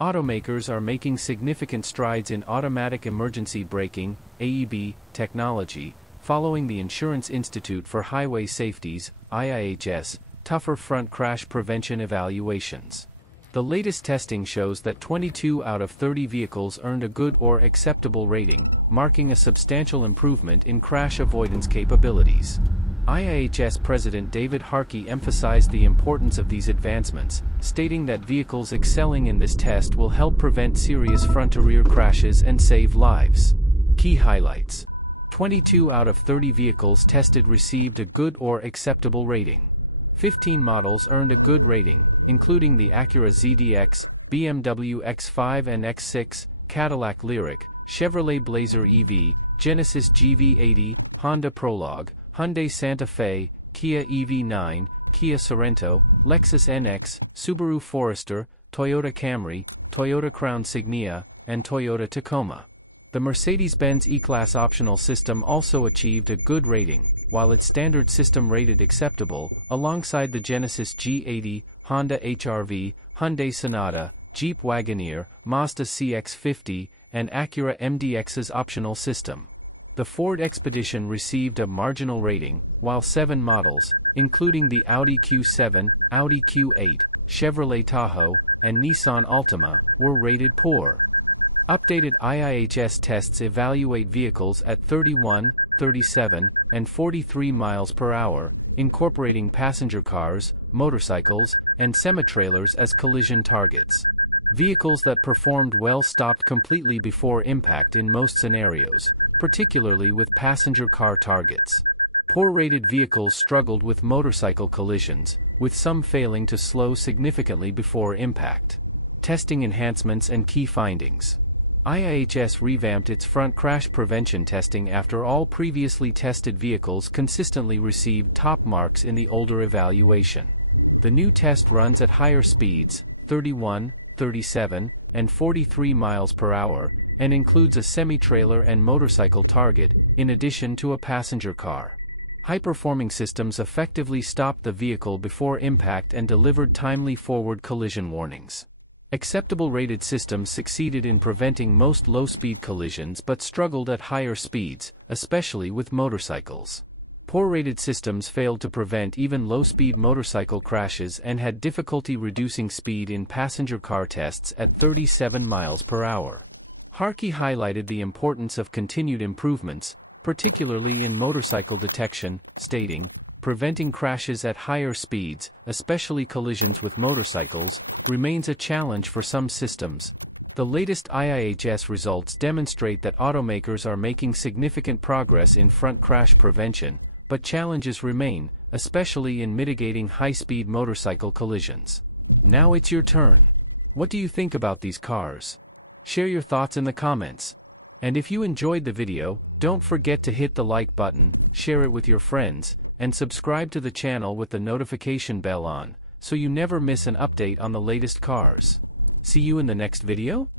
Automakers are making significant strides in automatic emergency braking (AEB) technology, following the Insurance Institute for Highway Safety's (IIHS) tougher front crash prevention evaluations. The latest testing shows that 22 out of 30 vehicles earned a good or acceptable rating, marking a substantial improvement in crash avoidance capabilities. IIHS President David Harkey emphasized the importance of these advancements, stating that vehicles excelling in this test will help prevent serious front-to-rear crashes and save lives. Key highlights: 22 out of 30 vehicles tested received a good or acceptable rating. 15 models earned a good rating, including the Acura ZDX, BMW X5 and X6, Cadillac Lyriq, Chevrolet Blazer EV, Genesis GV80, Honda Prologue, Hyundai Santa Fe, Kia EV9, Kia Sorento, Lexus NX, Subaru Forester, Toyota Camry, Toyota Crown Signia, and Toyota Tacoma. The Mercedes-Benz E-Class optional system also achieved a good rating, while its standard system rated acceptable, alongside the Genesis G80, Honda HR-V, Hyundai Sonata, Jeep Wagoneer, Mazda CX-50, and Acura MDX's optional system. The Ford Expedition received a marginal rating, while 7 models, including the Audi Q7, Audi Q8, Chevrolet Tahoe, and Nissan Altima, were rated poor. Updated IIHS tests evaluate vehicles at 31, 37, and 43 miles per hour, incorporating passenger cars, motorcycles, and semi-trailers as collision targets. Vehicles that performed well stopped completely before impact in most scenarios, particularly with passenger car targets. Poor-rated vehicles struggled with motorcycle collisions, with some failing to slow significantly before impact. Testing enhancements and key findings. IIHS revamped its front crash prevention testing after all previously tested vehicles consistently received top marks in the older evaluation. The new test runs at higher speeds, 31, 37, and 43 miles per hour, and includes a semi-trailer and motorcycle target, in addition to a passenger car. High-performing systems effectively stopped the vehicle before impact and delivered timely forward collision warnings. Acceptable rated systems succeeded in preventing most low-speed collisions but struggled at higher speeds, especially with motorcycles. Poor-rated systems failed to prevent even low-speed motorcycle crashes and had difficulty reducing speed in passenger car tests at 37 miles per hour. Harkey highlighted the importance of continued improvements, particularly in motorcycle detection, stating, "Preventing crashes at higher speeds, especially collisions with motorcycles, remains a challenge for some systems." The latest IIHS results demonstrate that automakers are making significant progress in front crash prevention, but challenges remain, especially in mitigating high-speed motorcycle collisions. Now it's your turn. What do you think about these cars? Share your thoughts in the comments. And if you enjoyed the video, don't forget to hit the like button, share it with your friends, and subscribe to the channel with the notification bell on, so you never miss an update on the latest cars. See you in the next video?